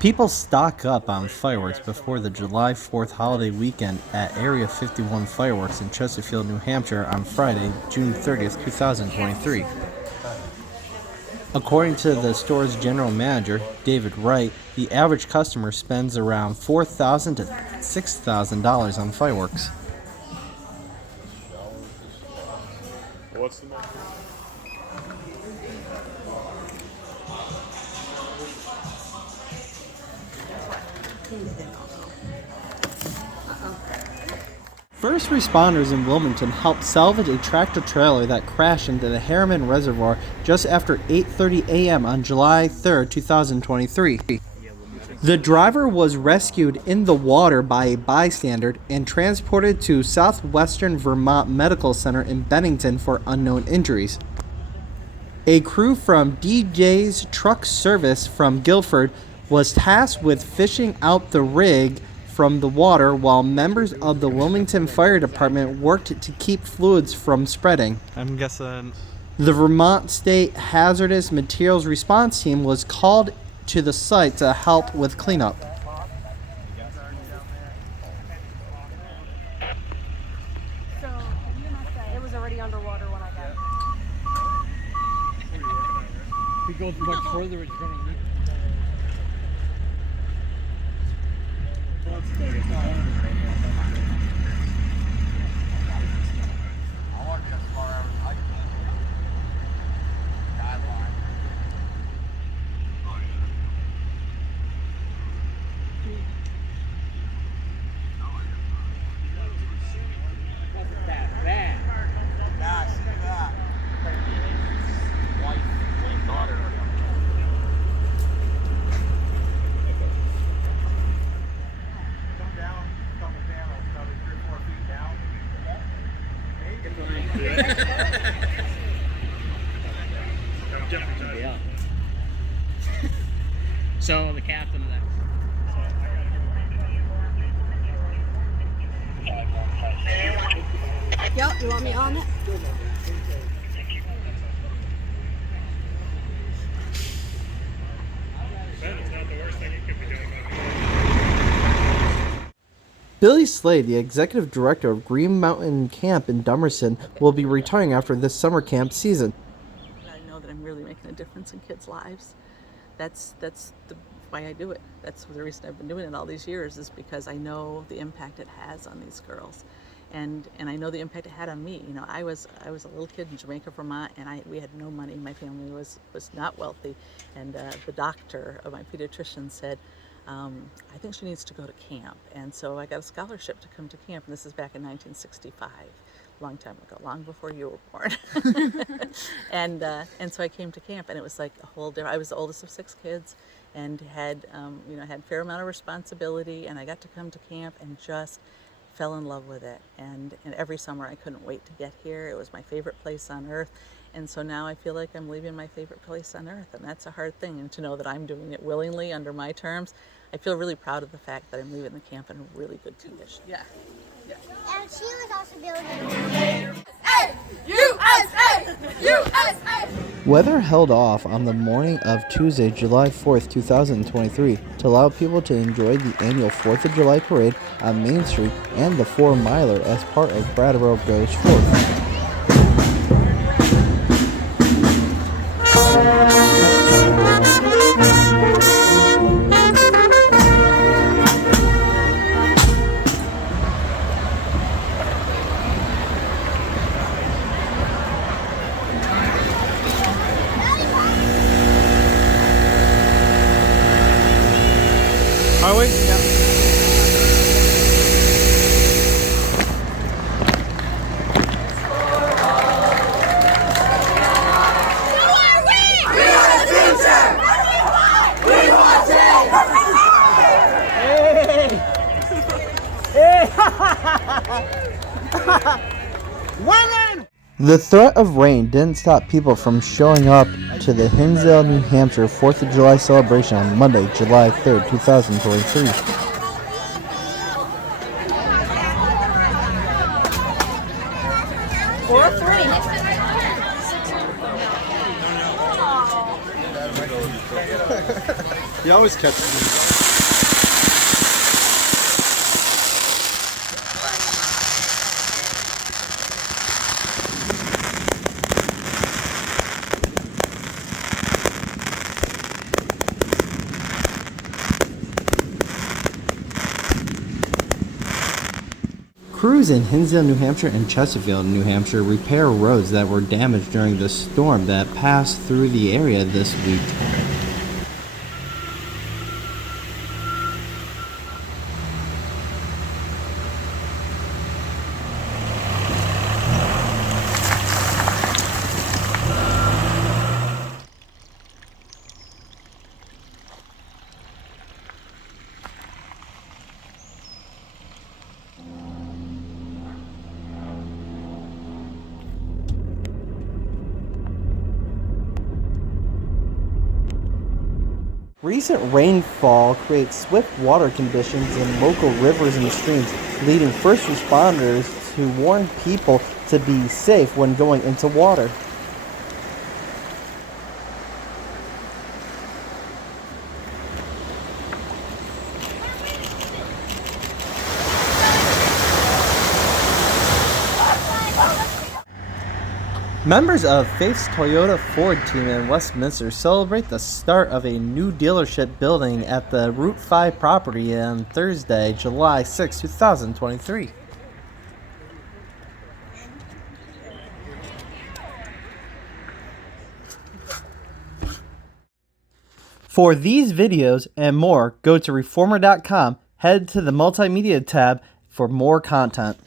People stock up on fireworks before the July 4th holiday weekend at Area 51 Fireworks in Chesterfield, New Hampshire on Friday, June 30th, 2023. According to the store's general manager, David Wright, the average customer spends around $4,000 to $6,000 on fireworks. What's the number? First responders in Wilmington helped salvage a tractor-trailer that crashed into the Harriman Reservoir just after 8:30 a.m. on July 3, 2023. The driver was rescued in the water by a bystander and transported to Southwestern Vermont Medical Center in Bennington for unknown injuries. A crew from DJ's Truck Service from Guilford was tasked with fishing out the rig from the water while members of the Wilmington Fire Department worked to keep fluids from spreading. I'm guessing The Vermont State Hazardous Materials Response Team was called to the site to help with cleanup. So it was already underwater when I got it. If it goes much further, it's going to leak. Yeah. So the captain of that. Yep, you want me on it? It's not the worst thing you could be doing. Billy Slade, the executive director of Green Mountain Camp in Dummerson, will be retiring after this summer camp season. I know that I'm really making a difference in kids' lives. That's why I do it. That's the reason I've been doing it all these years, is because I know the impact it has on these girls, and I know the impact it had on me. You know, I was a little kid in Jamaica, Vermont, and we had no money. My family was not wealthy, and the doctor, my pediatrician, said, I think she needs to go to camp. And so I got a scholarship to come to camp, and this is back in 1965, a long time ago, long before you were born. and so I came to camp, and it was like a whole different. I was the oldest of 6 kids, and had had a fair amount of responsibility, and I got to come to camp and just fell in love with it. And every summer I couldn't wait to get here. It was my favorite place on earth. And so now I feel like I'm leaving my favorite place on earth, and that's a hard thing. And to know that I'm doing it willingly under my terms, I feel really proud of the fact that I'm leaving the camp in a really good condition. Yeah. And she was also building. USA! USA! Weather held off on the morning of Tuesday, July 4th, 2023, to allow people to enjoy the annual 4th of July parade on Main Street and the 4-miler as part of Brattleboro Goes Forth. Are we? Yeah. The threat of rain didn't stop people from showing up to the Hinsdale, New Hampshire 4th of July celebration on Monday, July 3rd, 2023. Four or three. He always catches me. Crews in Hinsdale, New Hampshire and Chesterfield, New Hampshire repair roads that were damaged during the storm that passed through the area this week. Recent rainfall creates swift water conditions in local rivers and streams, leading first responders to warn people to be safe when going into water. Members of Faith's Toyota Ford team in Westminster celebrate the start of a new dealership building at the Route 5 property on Thursday, July 6, 2023. For these videos and more, go to reformer.com, head to the multimedia tab for more content.